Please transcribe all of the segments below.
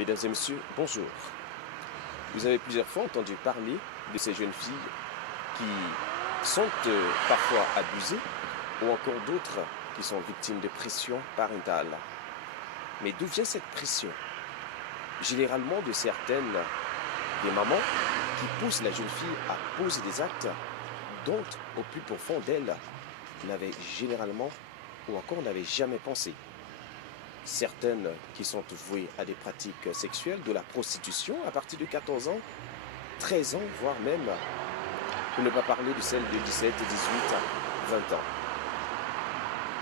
Mesdames et messieurs, bonjour. Vous avez plusieurs fois entendu parler de ces jeunes filles qui sont parfois abusées ou encore d'autres qui sont victimes de pression parentale. Mais d'où vient cette pression? Généralement de certaines des mamans qui poussent la jeune fille à poser des actes dont au plus profond d'elle n'avaient généralement ou encore n'avaient jamais pensé. Certaines qui sont vouées à des pratiques sexuelles, de la prostitution à partir de 14 ans, 13 ans, voire même, pour ne pas parler de celles de 17, 18, 20 ans.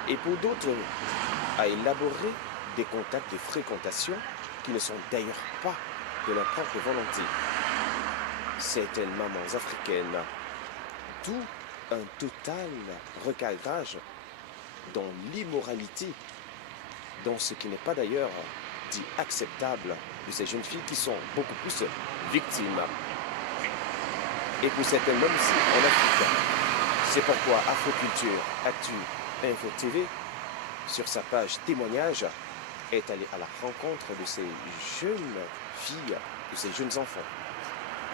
Et pour d'autres, à élaborer des contacts de fréquentation qui ne sont d'ailleurs pas de leur propre volonté. Certaines mamans africaines, d'où un total recadrage dans l'immoralité, dans ce qui n'est pas d'ailleurs dit acceptable de ces jeunes filles qui sont beaucoup plus victimes. Et pour certaines même aussi en Afrique. C'est pourquoi Afroculture Actu Info TV, sur sa page témoignage, est allé à la rencontre de ces jeunes filles, de ces jeunes enfants.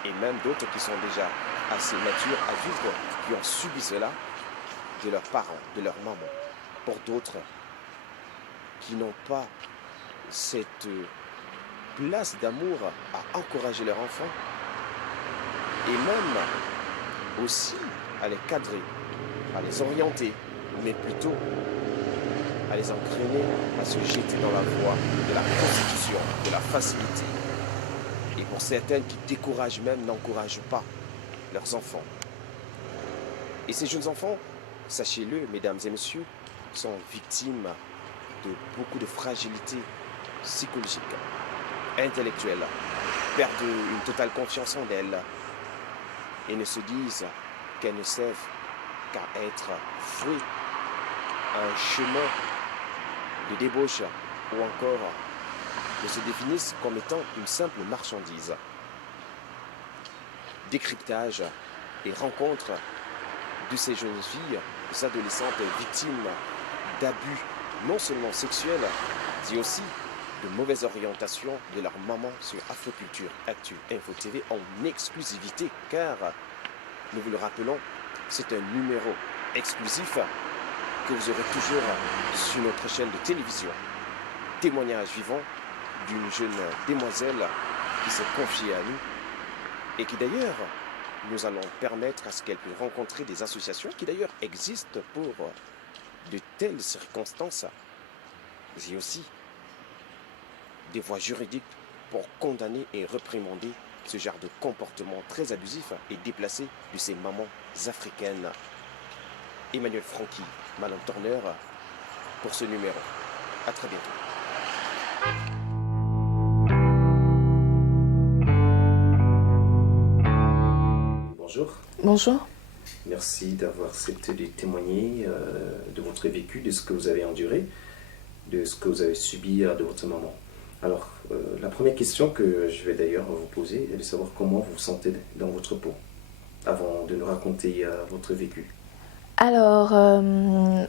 Et même d'autres qui sont déjà assez matures à vivre, qui ont subi cela de leurs parents, de leurs mamans. Pour d'autres, qui n'ont pas cette place d'amour à encourager leurs enfants et même aussi à les cadrer, à les orienter, mais plutôt à les entraîner à se jeter dans la voie de la prostitution, de la facilité. Et pour certaines qui découragent même, n'encouragent pas leurs enfants. Et ces jeunes enfants, sachez-le, mesdames et messieurs, sont victimes de beaucoup de fragilité psychologique, intellectuelle, perdent une totale confiance en elles et ne se disent qu'elles ne servent qu'à être vouées à un chemin de débauche ou encore ne se définissent comme étant une simple marchandise. Décryptage et rencontre de ces jeunes filles, de ces adolescentes victimes d'abus non seulement sexuels, mais aussi de mauvaise orientation de leur maman sur Afroculture Actu Info TV en exclusivité, car, nous vous le rappelons, c'est un numéro exclusif que vous aurez toujours sur notre chaîne de télévision. Témoignage vivant d'une jeune demoiselle qui s'est confiée à nous et qui d'ailleurs, nous allons permettre à ce qu'elle puisse rencontrer des associations qui d'ailleurs existent pour de telles circonstances, mais aussi des voies juridiques pour condamner et réprimander ce genre de comportement très abusif et déplacé de ces mamans africaines. Emmanuel Franqui, Madame Turner, pour ce numéro. À très bientôt. Bonjour. Bonjour. Merci d'avoir accepté de témoigner de votre vécu, de ce que vous avez enduré, de ce que vous avez subi de votre maman. Alors, la première question que je vais d'ailleurs vous poser est de savoir comment vous vous sentez dans votre peau, avant de nous raconter votre vécu. Alors,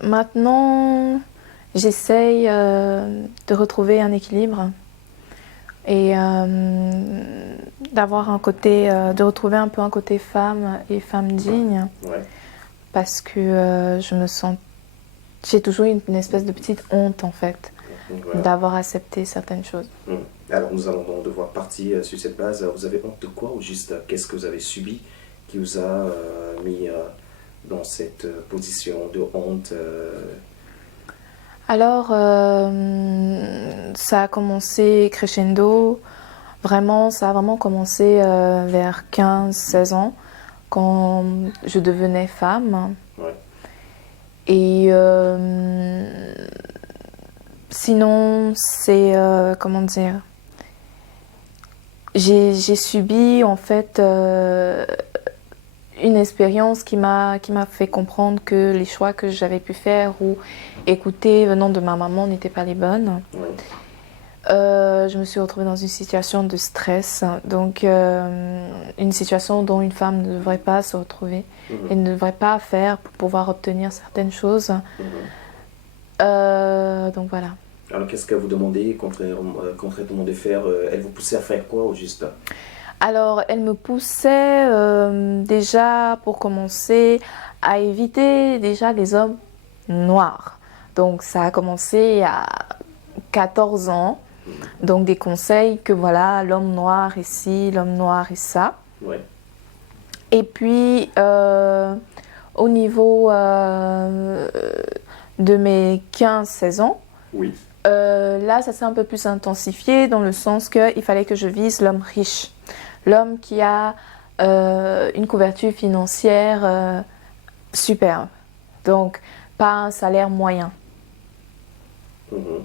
maintenant, j'essaye de retrouver un équilibre et d'avoir un côté, de retrouver un peu un côté femme et femme digne. Ouais. Parce que j'ai toujours une espèce de petite honte en fait, Voilà. d'avoir accepté certaines choses. Alors nous allons donc devoir partir sur cette base. Vous avez honte de quoi ou juste qu'est-ce que vous avez subi qui vous a mis dans cette position de honte Alors, ça a commencé crescendo, ça a vraiment commencé vers 15-16 ans, quand je devenais femme. Ouais. Et sinon, c'est, comment dire, j'ai subi en fait une expérience qui m'a fait comprendre que les choix que j'avais pu faire ou écouter venant de ma maman n'étaient pas les bonnes. Ouais. Je me suis retrouvée dans une situation de stress, donc une situation dont une femme ne devrait pas se retrouver et ne devrait pas faire pour pouvoir obtenir certaines choses. Donc voilà. Alors, qu'est-ce qu'elle vous demandait concrètement de faire? Elle vous poussait à faire quoi au juste? Alors, elle me poussait déjà, pour commencer, à éviter déjà les hommes noirs. Donc, ça a commencé à 14 ans. Donc, des conseils que voilà, l'homme noir est ci, l'homme noir est ça. Ouais. Et puis, au niveau de mes 15-16 ans, Oui. là, ça s'est un peu plus intensifié dans le sens qu'il fallait que je vise l'homme riche. L'homme qui a une couverture financière superbe. Donc, pas un salaire moyen.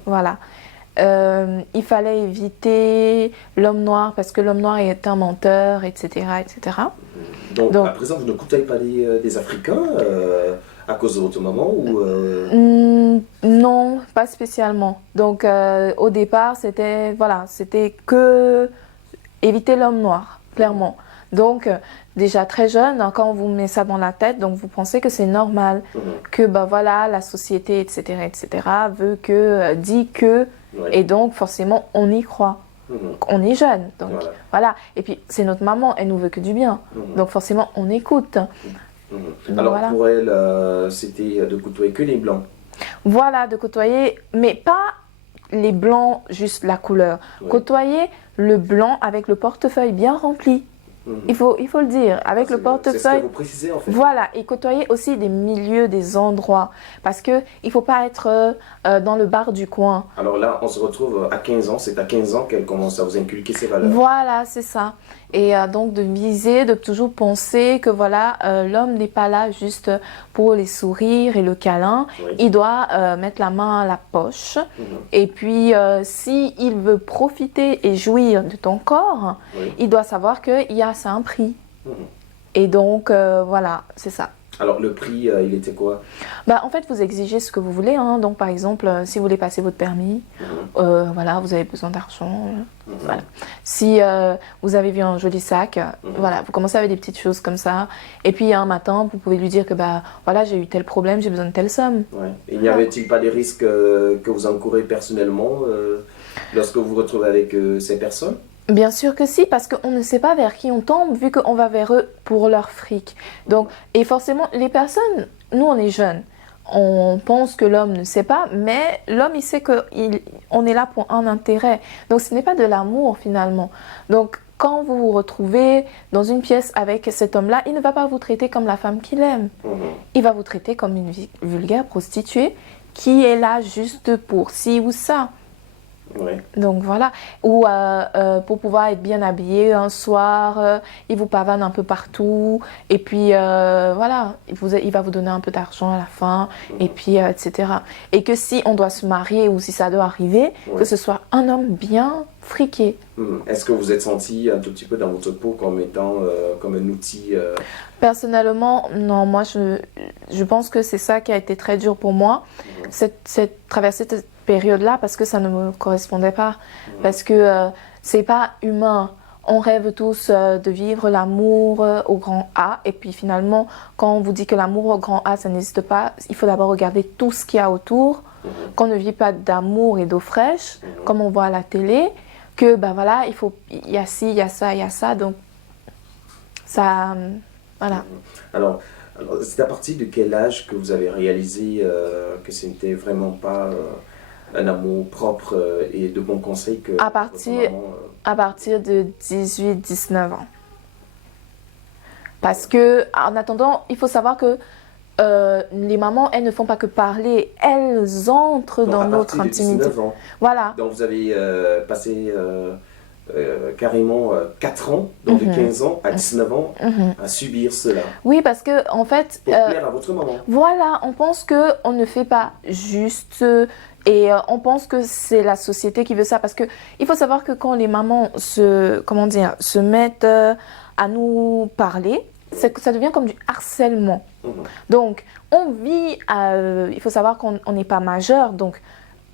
Voilà. Il fallait éviter l'homme noir parce que l'homme noir est un menteur, etc. etc. Donc, à présent, vous ne côtoyez pas des Africains à cause de votre maman ou Non, pas spécialement. Donc, au départ, c'était que éviter l'homme noir, clairement. Donc, déjà très jeune, hein, quand on vous met ça dans la tête, donc vous pensez que c'est normal, que bah voilà, la société, etc., veut que, dit que, et donc forcément on y croit. On est jeune, donc voilà. Et puis c'est notre maman, elle nous veut que du bien, donc forcément on écoute. Donc, alors voilà. pour elle, c'était de côtoyer que les blancs. Voilà, de côtoyer, mais pas les blancs, juste la couleur. Côtoyer le blanc avec le portefeuille bien rempli. Il faut le dire, avec le portefeuille. C'est ce que vous précisez en fait. Voilà, et côtoyer aussi des milieux, des endroits. Parce qu'il ne faut pas être dans le bar du coin. Alors là, on se retrouve à 15 ans. C'est à 15 ans qu'elle commence à vous inculquer ses valeurs. Voilà, c'est ça. Et donc de viser, de toujours penser que voilà, l'homme n'est pas là juste pour les sourires et le câlin. Oui. Il doit mettre la main à la poche. Et puis, s'il veut profiter et jouir de ton corps, il doit savoir qu'il y a ça un prix. Et donc, voilà, c'est ça. Alors, le prix, il était quoi? Bah, en fait, vous exigez ce que vous voulez. Hein. Donc, par exemple, si vous voulez passer votre permis, voilà, vous avez besoin d'argent. Voilà. Si vous avez vu un joli sac, voilà, vous commencez avec des petites choses comme ça. Et puis, un matin, vous pouvez lui dire que bah, voilà, j'ai eu tel problème, j'ai besoin de telle somme. Ouais. Et n'y avait-il pas des risques que vous encourez personnellement lorsque vous vous retrouvez avec ces personnes? Bien sûr que si, parce qu'on ne sait pas vers qui on tombe, vu qu'on va vers eux pour leur fric. Donc, et forcément, les personnes, nous on est jeunes, on pense que l'homme ne sait pas, mais l'homme il sait qu'on est là pour un intérêt. Donc ce n'est pas de l'amour finalement. Donc quand vous vous retrouvez dans une pièce avec cet homme-là, il ne va pas vous traiter comme la femme qu'il aime. Il va vous traiter comme une vulgaire prostituée qui est là juste pour ci ou ça. Ouais. Donc voilà, ou pour pouvoir être bien habillé un soir, il vous pavane un peu partout, et puis voilà, il va vous donner un peu d'argent à la fin, et puis etc. Et que si on doit se marier ou si ça doit arriver, que ce soit un homme bien friqué. Est-ce que vous êtes senti un tout petit peu dans votre peau comme étant comme un outil Personnellement, non, moi je pense que c'est ça qui a été très dur pour moi, cette traversée de cette période-là, parce que ça ne me correspondait pas, parce que c'est pas humain. On rêve tous de vivre l'amour au grand A, et puis finalement, quand on vous dit que l'amour au grand A, ça n'existe pas, il faut d'abord regarder tout ce qu'il y a autour, qu'on ne vit pas d'amour et d'eau fraîche, comme on voit à la télé, que ben voilà, il y a ci, il y a ça, donc ça, voilà. Alors c'est à partir de quel âge que vous avez réalisé que ce n'était vraiment pas un amour propre et de bons conseils que à partir de 18-19 ans. Parce que, en attendant, il faut savoir que les mamans, elles ne font pas que parler, elles entrent dans notre intimité. 19 ans. Voilà. Donc vous avez passé carrément 4 ans, donc de 15 ans à 19 ans, à subir cela. Oui, parce que en fait... Pour plaire à votre maman. Voilà, on pense qu'on ne fait pas juste... Et on pense que c'est la société qui veut ça. Parce qu'il faut savoir que quand les mamans se mettent à nous parler, ça devient comme du harcèlement. Donc, on vit... il faut savoir qu'on n'est pas majeur. Donc,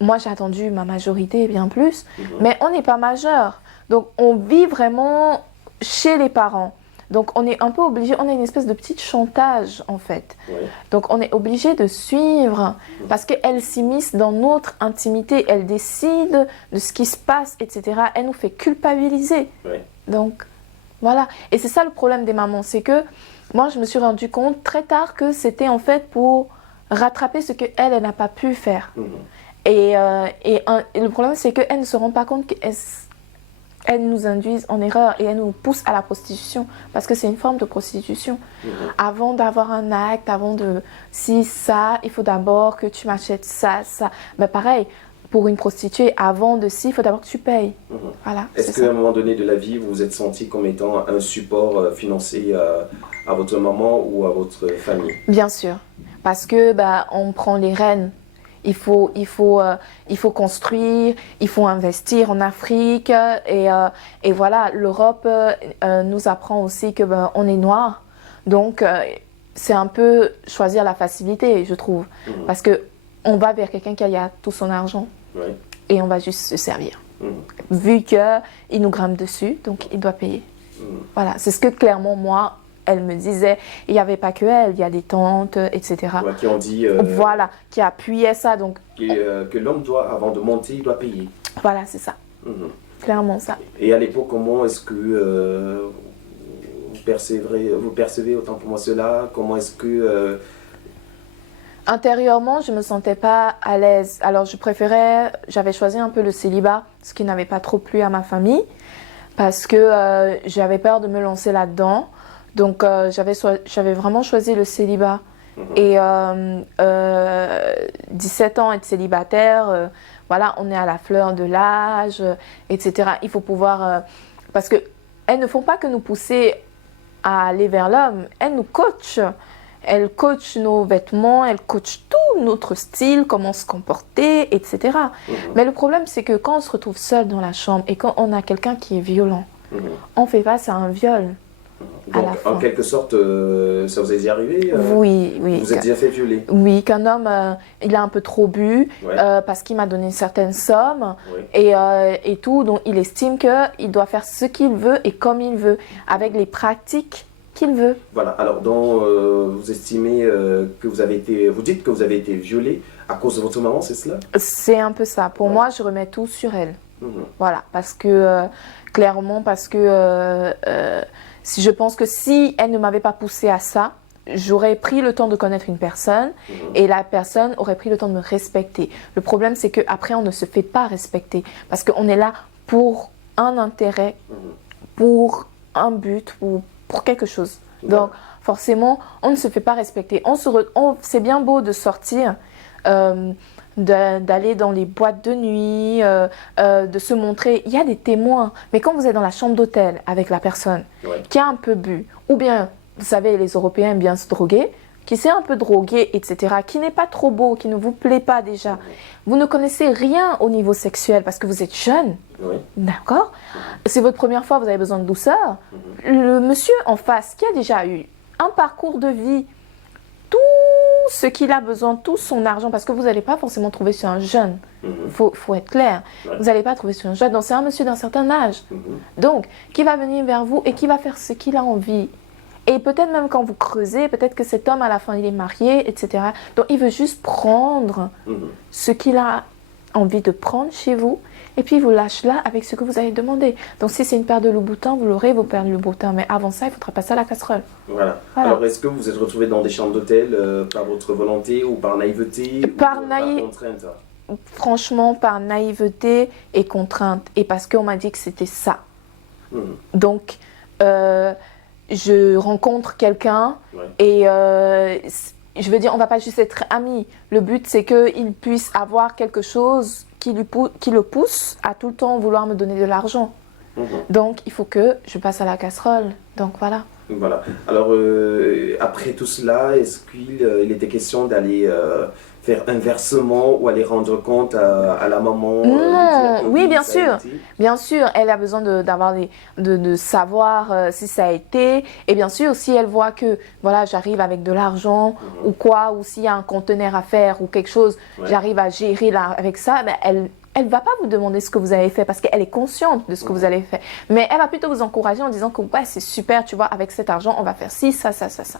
moi, j'ai attendu ma majorité et bien plus. Mais on n'est pas majeur. Donc, on vit vraiment chez les parents. Donc on est un peu obligé, on a une espèce de petit chantage en fait. Oui. Donc on est obligé de suivre parce qu'elle s'immisce dans notre intimité, elle décide de ce qui se passe, etc. Elle nous fait culpabiliser. Oui. Donc voilà. Et c'est ça le problème des mamans, c'est que moi je me suis rendu compte très tard que c'était en fait pour rattraper ce qu'elle, elle n'a pas pu faire. Et le problème c'est qu'elle ne se rend pas compte qu'elle nous induisent en erreur et elle nous pousse à la prostitution parce que c'est une forme de prostitution. Avant d'avoir un acte, avant de ça, il faut d'abord que tu m'achètes ça. Mais pareil, pour une prostituée, avant de il faut d'abord que tu payes. Voilà, est-ce qu'à un moment donné de la vie, vous vous êtes senti comme étant un support financier à votre maman ou à votre famille? Bien sûr, parce que on prend les rênes. Il faut construire, il faut investir en Afrique et voilà, l'Europe nous apprend aussi que on est noir, donc c'est un peu choisir la facilité, je trouve, parce que on va vers quelqu'un qui a tout son argent et on va juste se servir, vu que il nous grimpe dessus, donc il doit payer. Voilà, c'est ce que clairement moi. Elle me disait, il n'y avait pas que elle, il y a des tantes, etc. Ouais, qui ont dit... voilà, qui appuyaient ça. Donc, que l'homme doit, avant de monter, il doit payer. Voilà, c'est ça. Clairement ça. Et à l'époque, comment est-ce que vous percevez autant pour moi cela? Comment est-ce que... Intérieurement, je ne me sentais pas à l'aise. Alors, j'avais choisi un peu le célibat, ce qui n'avait pas trop plu à ma famille, parce que j'avais peur de me lancer là-dedans. Donc, j'avais vraiment choisi le célibat. Et 17 ans, être célibataire, voilà, on est à la fleur de l'âge, etc. Il faut pouvoir... parce qu'elles ne font pas que nous pousser à aller vers l'homme, elles nous coachent. Elles coachent nos vêtements, elles coachent tout notre style, comment se comporter, etc. Mais le problème, c'est que quand on se retrouve seul dans la chambre et quand on a quelqu'un qui est violent, on fait face à un viol. Donc, en quelque sorte, ça vous est déjà arrivé Oui. Vous êtes déjà fait violer? Oui, qu'un homme, il a un peu trop bu parce qu'il m'a donné une certaine somme et tout. Donc, il estime qu'il doit faire ce qu'il veut et comme il veut, avec les pratiques qu'il veut. Voilà, alors vous estimez que vous dites que vous avez été violé à cause de votre maman, c'est cela? C'est un peu ça. Pour moi, je remets tout sur elle. Voilà, parce que, clairement, je pense que si elle ne m'avait pas poussée à ça, j'aurais pris le temps de connaître une personne et la personne aurait pris le temps de me respecter. Le problème, c'est qu'après, on ne se fait pas respecter parce qu'on est là pour un intérêt, pour un but ou pour quelque chose. Donc, forcément, on ne se fait pas respecter. C'est bien beau de sortir, d'aller dans les boîtes de nuit, de se montrer. Il y a des témoins. Mais quand vous êtes dans la chambre d'hôtel avec la personne qui a un peu bu, ou bien, vous savez, les Européens aiment bien se droguer, qui s'est un peu drogué, etc., qui n'est pas trop beau, qui ne vous plaît pas déjà. Vous ne connaissez rien au niveau sexuel parce que vous êtes jeune. D'accord? C'est votre première fois, vous avez besoin de douceur. Le monsieur en face qui a déjà eu un parcours de vie, tout ce qu'il a besoin, tout son argent, parce que vous n'allez pas forcément trouver sur un jeune. Faut être clair. Vous n'allez pas trouver sur un jeune. Donc, c'est un monsieur d'un certain âge. Donc, qui va venir vers vous et qui va faire ce qu'il a envie. Et peut-être même quand vous creusez, peut-être que cet homme, à la fin, il est marié, etc. Donc, il veut juste prendre ce qu'il a envie de prendre chez vous. Et puis, il vous lâche là avec ce que vous avez demandé. Donc, si c'est une paire de loups-boutins, vous l'aurez, vos paires de loups-boutins. Mais avant ça, il faudra passer à la casserole. Voilà. Alors, est-ce que vous vous êtes retrouvé dans des chambres d'hôtel par votre volonté ou par naïveté par contrainte? Franchement, par naïveté et contrainte. Et parce qu'on m'a dit que c'était ça. Donc, je rencontre quelqu'un et je veux dire, on ne va pas juste être amis. Le but, c'est qu'il puisse avoir quelque chose qui le pousse à tout le temps vouloir me donner de l'argent. Donc, il faut que je passe à la casserole. Donc, voilà. Voilà. Alors, après tout cela, est-ce qu'il était question d'aller faire un versement ou aller rendre compte à la maman? Non, oui, bien sûr. Bien sûr, elle a besoin de savoir si ça a été. Et bien sûr, si elle voit que voilà, j'arrive avec de l'argent ou quoi, ou s'il y a un conteneur à faire ou quelque chose, j'arrive à gérer avec ça, ben elle va pas vous demander ce que vous avez fait parce qu'elle est consciente de ce que vous avez fait. Mais elle va plutôt vous encourager en disant que ouais, c'est super, tu vois, avec cet argent, on va faire ci, ça, ça, ça, ça.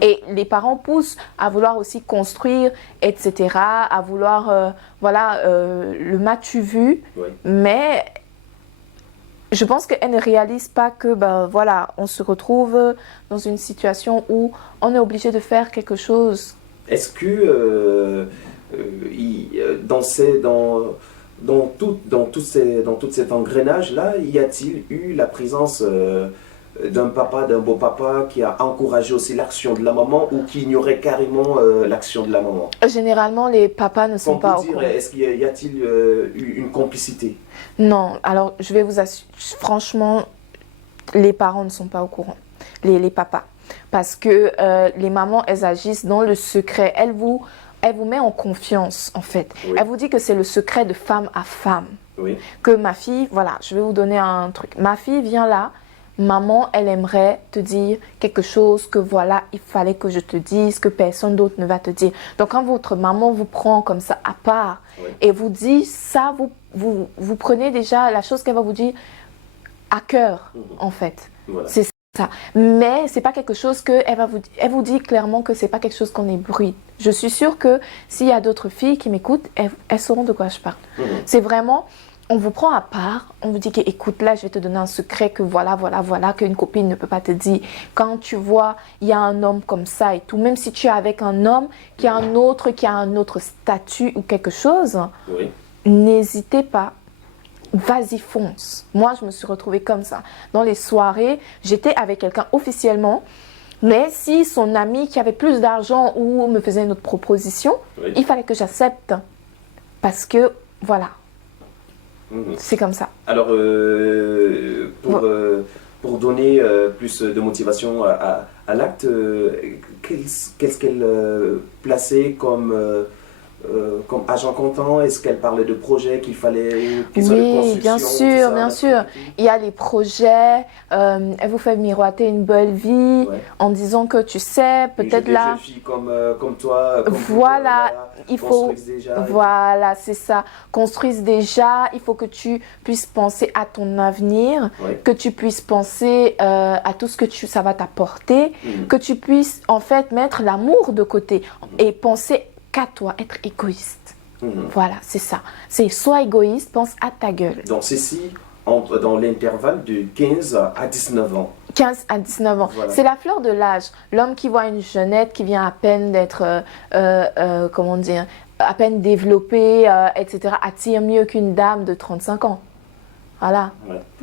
Et les parents poussent à vouloir aussi construire, etc., à vouloir, le m'as-tu vu, mais je pense qu'elles ne réalisent pas que, on se retrouve dans une situation où on est obligé de faire quelque chose. Est-ce que dans tout cet engrenage-là, y a-t-il eu la présence d'un papa, d'un beau papa qui a encouragé aussi l'action de la maman ou qui ignorait carrément l'action de la maman? Généralement, les papas ne sont pas au courant. Est-ce qu'il y a-t-il eu une complicité? Non, alors je vais vous assurer, franchement, les parents ne sont pas au courant, les papas. Parce que les mamans, elles agissent dans le secret. Elle vous met en confiance, en fait. Oui. Elle vous dit que c'est le secret de femme à femme. Oui. Que ma fille, voilà, je vais vous donner un truc. Ma fille vient là, maman, elle aimerait te dire quelque chose que voilà, il fallait que je te dise, que personne d'autre ne va te dire. Donc quand votre maman vous prend comme ça à part et vous dit ça, vous prenez déjà la chose qu'elle va vous dire à cœur, en fait. Voilà. C'est ça. Mais c'est pas quelque chose que elle vous dit clairement que c'est pas quelque chose qu'on ébruite. Je suis sûre que s'il y a d'autres filles qui m'écoutent, elles sauront de quoi je parle. C'est vraiment, on vous prend à part, on vous dit que écoute là, je vais te donner un secret que voilà, qu'une copine ne peut pas te dire. Quand tu vois, il y a un homme comme ça et tout, même si tu es avec un homme qui a un autre statut ou quelque chose, n'hésitez pas. Vas-y, fonce. Moi, je me suis retrouvée comme ça. Dans les soirées, j'étais avec quelqu'un officiellement, mais si son ami qui avait plus d'argent ou me faisait une autre proposition, il fallait que j'accepte. Parce que, voilà, c'est comme ça. Alors, pour donner plus de motivation à l'acte, qu'est-ce qu'elle plaçait comme agent comptant? Est-ce qu'elle parlait de projets qu'il fallait Oui, bien sûr. Il y a les projets, elle vous fait miroiter une belle vie en disant que tu sais, peut-être là... Des jeunes filles comme toi, il faut... Voilà, c'est ça. Construise déjà, il faut que tu puisses penser à ton avenir, que tu puisses penser à tout ce que ça va t'apporter, que tu puisses en fait mettre l'amour de côté et penser qu'à toi, être égoïste. Voilà, c'est ça. C'est sois égoïste, pense à ta gueule. Donc ceci, dans l'intervalle de 15 à 19 ans. 15 à 19 ans. Voilà. C'est la fleur de l'âge. L'homme qui voit une jeunette qui vient à peine d'être, à peine développée, etc., attire mieux qu'une dame de 35 ans. Voilà.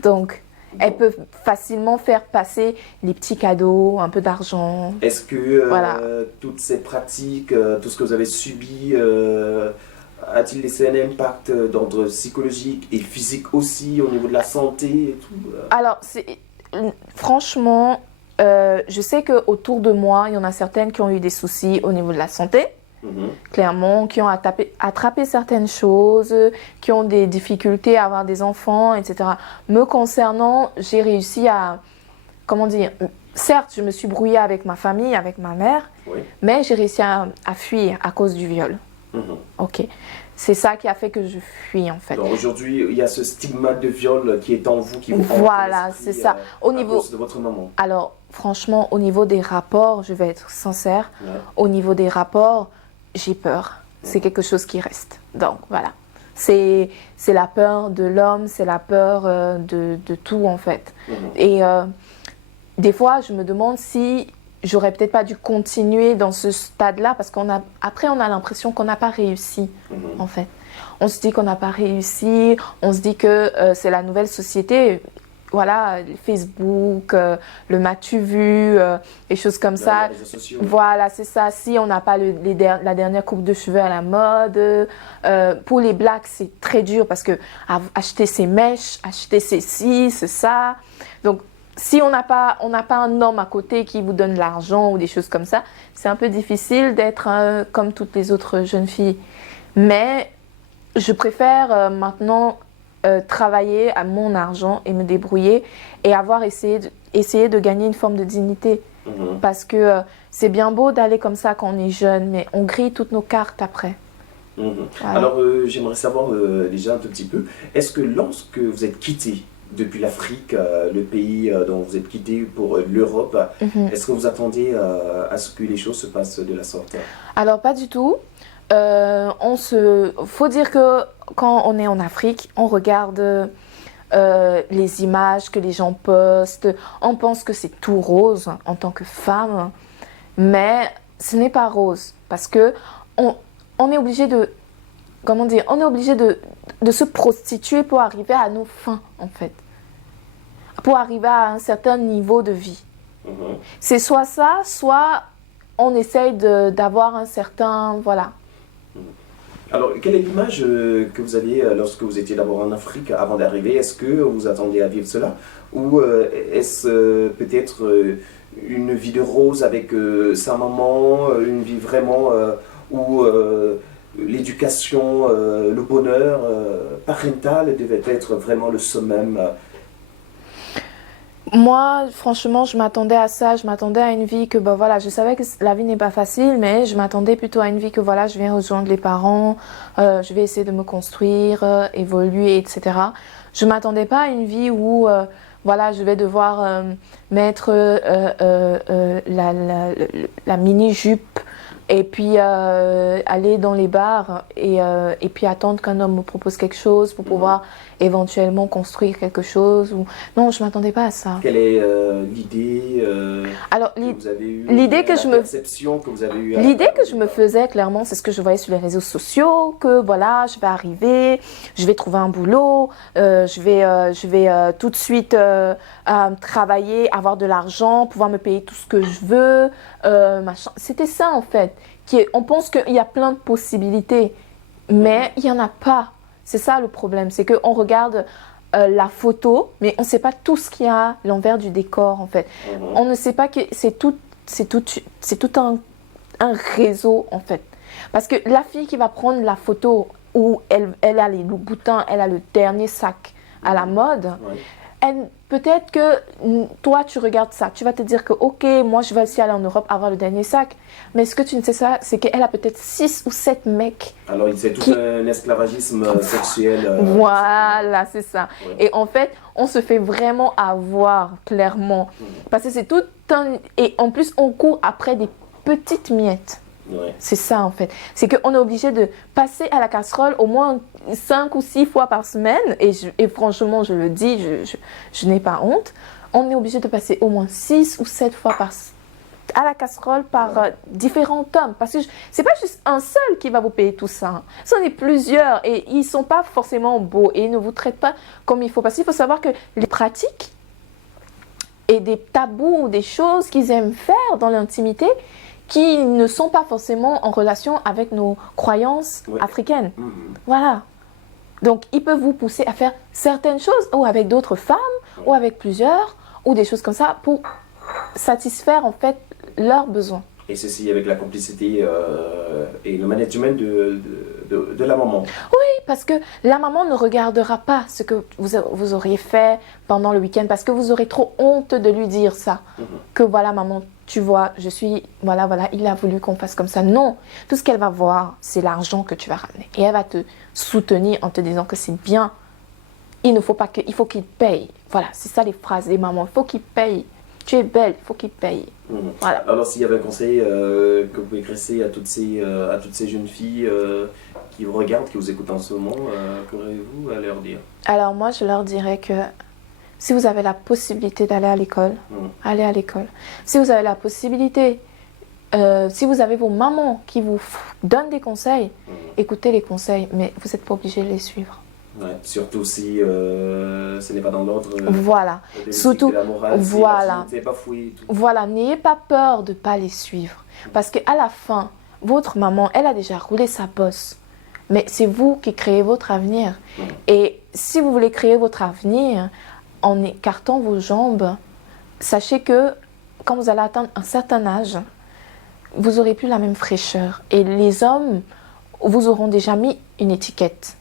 Donc, elle peut facilement faire passer les petits cadeaux, un peu d'argent. Est-ce que toutes ces pratiques, tout ce que vous avez subi, a-t-il laissé un impact d'ordre psychologique et physique aussi au niveau de la santé et tout? Alors, franchement, je sais qu'autour de moi, il y en a certaines qui ont eu des soucis au niveau de la santé. Clairement, qui ont attrapé certaines choses, qui ont des difficultés à avoir des enfants, etc. Me concernant, j'ai réussi à, certes, je me suis brouillée avec ma famille, avec ma mère, mais j'ai réussi à fuir à cause du viol. Ok. C'est ça qui a fait que je fuis, en fait. Donc aujourd'hui, il y a ce stigmate de viol qui est en vous, qui vous voilà, c'est ça. Au niveau de votre maman. Alors, franchement, au niveau des rapports, je vais être sincère, au niveau des rapports, j'ai peur. C'est quelque chose qui reste. Donc, voilà. C'est la peur de l'homme, c'est la peur de tout, en fait. Et des fois, je me demande si j'aurais peut-être pas dû continuer dans ce stade-là, parce qu'après, on a l'impression qu'on n'a pas réussi, en fait. On se dit qu'on n'a pas réussi, on se dit que c'est la nouvelle société. Voilà, Facebook, le m'as-tu vu, les choses comme ça. Voilà, c'est ça. Si on n'a pas la dernière coupe de cheveux à la mode, pour les blacks, c'est très dur parce que acheter ses mèches, acheter ses ci, c'est ça. Donc, si on n'a pas un homme à côté qui vous donne l'argent ou des choses comme ça, c'est un peu difficile d'être comme toutes les autres jeunes filles. Mais je préfère maintenant travailler à mon argent et me débrouiller et essayer de gagner une forme de dignité. Parce que c'est bien beau d'aller comme ça quand on est jeune, mais on grille toutes nos cartes après. Voilà. Alors, j'aimerais savoir déjà un tout petit peu, est-ce que lorsque vous êtes quitté depuis l'Afrique, le pays dont vous êtes quitté pour l'Europe, est-ce que vous attendiez à ce que les choses se passent de la sorte? Alors, pas du tout. Faut dire que quand on est en Afrique, on regarde les images que les gens postent. On pense que c'est tout rose en tant que femme, mais ce n'est pas rose parce que on est obligé de, comment dire, on est obligé de se prostituer pour arriver à nos fins en fait, pour arriver à un certain niveau de vie. C'est soit ça, soit on essaye d'avoir un certain, voilà. Alors, quelle est l'image que vous aviez lorsque vous étiez d'abord en Afrique avant d'arriver? Est-ce que vous attendiez à vivre cela? Ou est-ce peut-être une vie de rose avec sa maman, une vie vraiment où l'éducation, le bonheur parental devait être vraiment le summum? Moi, franchement, je m'attendais à ça. Je m'attendais à une vie que, bah voilà, je savais que la vie n'est pas facile, mais je m'attendais plutôt à une vie que, voilà, je viens rejoindre les parents, je vais essayer de me construire, évoluer, etc. Je m'attendais pas à une vie où, voilà, je vais devoir mettre la mini-jupe et puis aller dans les bars et puis attendre qu'un homme me propose quelque chose pour pouvoir éventuellement construire quelque chose. Non, je ne m'attendais pas à ça. Quelle est l'idée que vous avez eue, l'idée que la perception que vous avez eue? L'idée que je me faisais, clairement, c'est ce que je voyais sur les réseaux sociaux, que voilà, je vais arriver, je vais trouver un boulot, je vais tout de suite travailler, avoir de l'argent, pouvoir me payer tout ce que je veux, machin. C'était ça, en fait. On pense qu'il y a plein de possibilités, mais il n'y en a pas. C'est ça le problème, c'est qu'on regarde la photo, mais on ne sait pas tout ce qu'il y a à l'envers du décor, en fait. On ne sait pas que c'est tout un réseau, en fait. Parce que la fille qui va prendre la photo où elle a les boutins, elle a le dernier sac à la mode, peut-être que toi, tu regardes ça, tu vas te dire que, ok, moi, je vais aussi aller en Europe avoir le dernier sac. Mais ce que tu ne sais pas, c'est qu'elle a peut-être 6 ou 7 mecs. Alors, c'est tout un esclavagisme sexuel. Voilà, c'est ça. Ouais. Et en fait, on se fait vraiment avoir, clairement. Parce que c'est tout un... Et en plus, on court après des petites miettes. Ouais. C'est ça, en fait. C'est qu'on est obligé de passer à la casserole au moins 5 ou 6 fois par semaine. Et franchement, je le dis, je n'ai pas honte. On est obligé de passer au moins 6 ou 7 fois à la casserole par différents hommes. Parce que c'est pas juste un seul qui va vous payer tout ça. Ce sont plusieurs. Et ils ne sont pas forcément beaux. Et ils ne vous traitent pas comme il faut. Parce qu'il faut savoir que les pratiques et des tabous, des choses qu'ils aiment faire dans l'intimité, qui ne sont pas forcément en relation avec nos croyances africaines. Voilà. Donc, ils peuvent vous pousser à faire certaines choses, ou avec d'autres femmes, ou avec plusieurs, ou des choses comme ça, pour satisfaire, en fait, leurs besoins. Et ceci avec la complicité et le management de la maman. Oui, parce que la maman ne regardera pas ce que vous auriez fait pendant le week-end, parce que vous aurez trop honte de lui dire ça. Que voilà, maman, tu vois, voilà, il a voulu qu'on fasse comme ça. Non, tout ce qu'elle va voir, c'est l'argent que tu vas ramener. Et elle va te soutenir en te disant que c'est bien. Il faut qu'il paye. Voilà, c'est ça les phrases des mamans. Il faut qu'il paye. Tu es belle, il faut qu'il paye. Voilà. Alors, s'il y avait un conseil que vous pouvez adresser à toutes ces jeunes filles qui vous regardent, qui vous écoutent en ce moment, qu'aurez-vous à leur dire? Alors, moi, je leur dirais que si vous avez la possibilité d'aller à l'école, allez à l'école. Si vous avez la possibilité, si vous avez vos mamans qui vous donnent des conseils, écoutez les conseils, mais vous n'êtes pas obligé de les suivre. Ouais, surtout si ce n'est pas dans l'ordre surtout, de la morale, voilà. Si pas fouillé et tout. Voilà, n'ayez pas peur de ne pas les suivre. Parce qu'à la fin, votre maman, elle a déjà roulé sa bosse. Mais c'est vous qui créez votre avenir. Et si vous voulez créer votre avenir en écartant vos jambes, sachez que quand vous allez atteindre un certain âge, vous n'aurez plus la même fraîcheur. Et les hommes vous auront déjà mis une étiquette.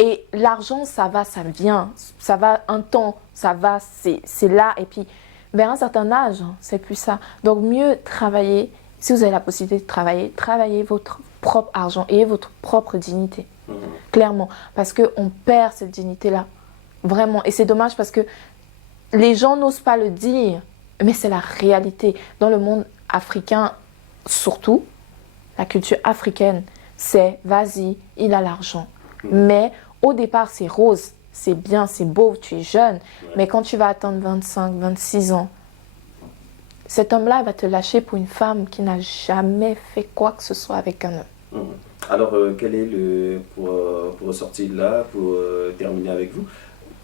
Et l'argent, ça va, ça vient. Ça va un temps, ça va, c'est là. Et puis, vers un certain âge, c'est plus ça. Donc, mieux travailler. Si vous avez la possibilité de travailler, travaillez votre propre argent, ayez votre propre dignité, clairement, parce qu'on perd cette dignité-là, vraiment. Et c'est dommage parce que les gens n'osent pas le dire, mais c'est la réalité. Dans le monde africain, surtout, la culture africaine, c'est vas-y, il a l'argent. Mais au départ, c'est rose, c'est bien, c'est beau, tu es jeune. Mais quand tu vas atteindre 25, 26 ans, cet homme-là va te lâcher pour une femme qui n'a jamais fait quoi que ce soit avec un homme. Alors, quel est pour sortir de là, pour terminer avec vous,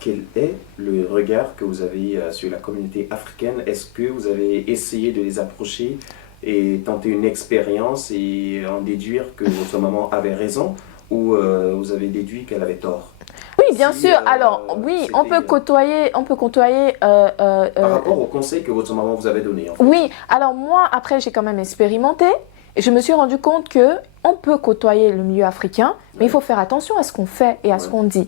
quel est le regard que vous avez sur la communauté africaine? Est-ce que vous avez essayé de les approcher et tenter une expérience et en déduire que votre maman avait raison, ou vous avez déduit qu'elle avait tort? Oui, bien sûr. Alors, oui, on peut côtoyer. Par rapport au conseil que votre maman vous avait donné. En fait. Oui, alors moi, après, j'ai quand même expérimenté et je me suis rendu compte que on peut côtoyer le milieu africain, mais il faut faire attention à ce qu'on fait et à ce qu'on dit.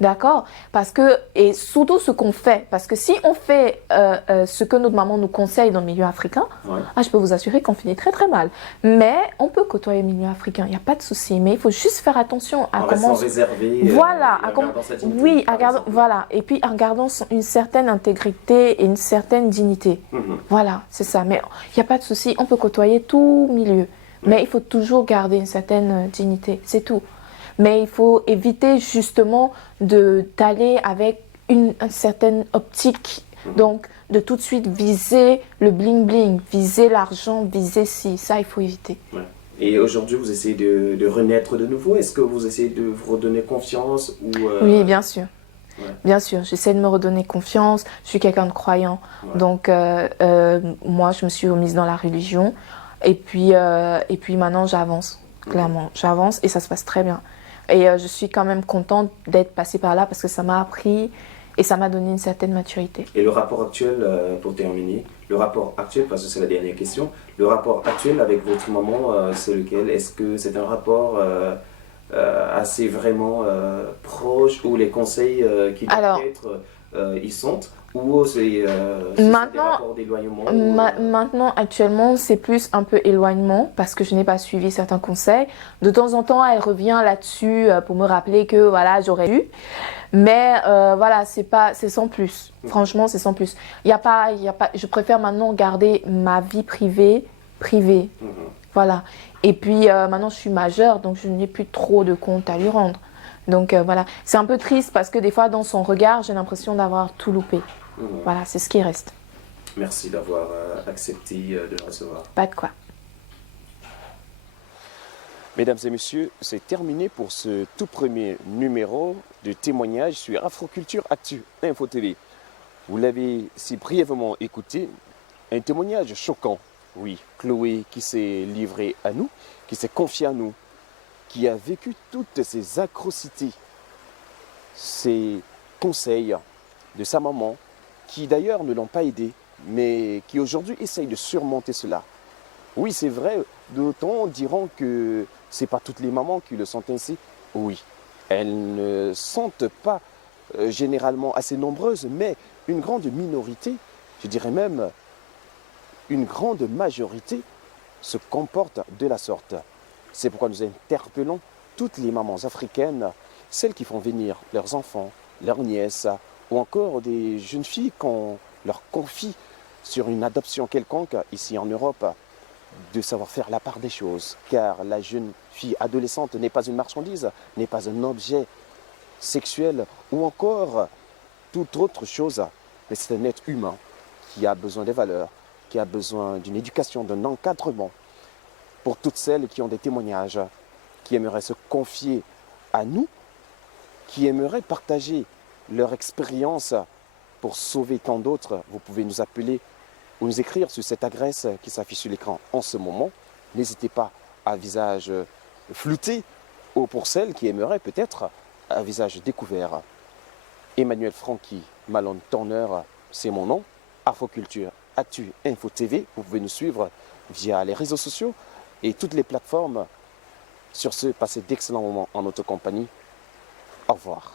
D'accord? Parce que, et surtout ce qu'on fait. Parce que si on fait ce que notre maman nous conseille dans le milieu africain, je peux vous assurer qu'on finit très très mal. Mais on peut côtoyer le milieu africain, il n'y a pas de souci. Mais il faut juste faire attention à comment. Réservé. Voilà. Oui, voilà. Et puis en gardant une certaine intégrité et une certaine dignité. Voilà, c'est ça. Mais il n'y a pas de souci, on peut côtoyer tout milieu. Mais il faut toujours garder une certaine dignité, c'est tout. Mais il faut éviter justement d'aller avec une certaine optique. Donc, de tout de suite viser le bling-bling, viser l'argent, viser ça, il faut éviter. Et aujourd'hui, vous essayez de renaître de nouveau? Est-ce que vous essayez de vous redonner confiance ou Oui, bien sûr. Bien sûr, j'essaie de me redonner confiance. Je suis quelqu'un de croyant. Donc, moi, je me suis remise dans la religion. Et puis maintenant, j'avance, clairement. J'avance et ça se passe très bien. Et je suis quand même contente d'être passée par là parce que ça m'a appris et ça m'a donné une certaine maturité. Et le rapport actuel, pour terminer, le rapport actuel, parce que c'est la dernière question, le rapport actuel avec votre maman, c'est lequel? Est-ce que c'est un rapport assez vraiment proche où les conseils qui doivent être, ils sont? Ou c'est des rapports d'éloignement? Maintenant, actuellement, c'est plus un peu éloignement parce que je n'ai pas suivi certains conseils. De temps en temps, elle revient là-dessus pour me rappeler que voilà, j'aurais dû. Mais voilà, c'est sans plus. Franchement, c'est sans plus. Je préfère maintenant garder ma vie privée. Voilà. Et puis maintenant, je suis majeure, donc je n'ai plus trop de comptes à lui rendre. Donc voilà. C'est un peu triste parce que des fois, dans son regard, j'ai l'impression d'avoir tout loupé. Voilà, c'est ce qui reste. Merci d'avoir accepté de le recevoir. Pas de quoi. Mesdames et messieurs, c'est terminé pour ce tout premier numéro de témoignage sur Afroculture Actu Info TV. Vous l'avez si brièvement écouté, un témoignage choquant. Oui, Chloé qui s'est livrée à nous, qui s'est confiée à nous, qui a vécu toutes ces atrocités, ces conseils de sa maman, qui d'ailleurs ne l'ont pas aidée, mais qui aujourd'hui essayent de surmonter cela. Oui, c'est vrai, d'autres diront que ce n'est pas toutes les mamans qui le sentent ainsi. Oui, elles ne sentent pas généralement assez nombreuses, mais une grande minorité, je dirais même une grande majorité, se comporte de la sorte. C'est pourquoi nous interpellons toutes les mamans africaines, celles qui font venir leurs enfants, leurs nièces, ou encore des jeunes filles qu'on leur confie sur une adoption quelconque ici en Europe, de savoir faire la part des choses. Car la jeune fille adolescente n'est pas une marchandise, n'est pas un objet sexuel ou encore toute autre chose, mais c'est un être humain qui a besoin des valeurs, qui a besoin d'une éducation, d'un encadrement. Pour toutes celles qui ont des témoignages, qui aimeraient se confier à nous, qui aimeraient partager leur expérience pour sauver tant d'autres, vous pouvez nous appeler ou nous écrire sur cette adresse qui s'affiche sur l'écran en ce moment. N'hésitez pas à visage flouté ou pour celles qui aimeraient peut-être un visage découvert. Emmanuel Francky Malone Turner, c'est mon nom. Afroculture Actu Info TV, vous pouvez nous suivre via les réseaux sociaux et toutes les plateformes. Sur ce, passez d'excellents moments en notre compagnie. Au revoir.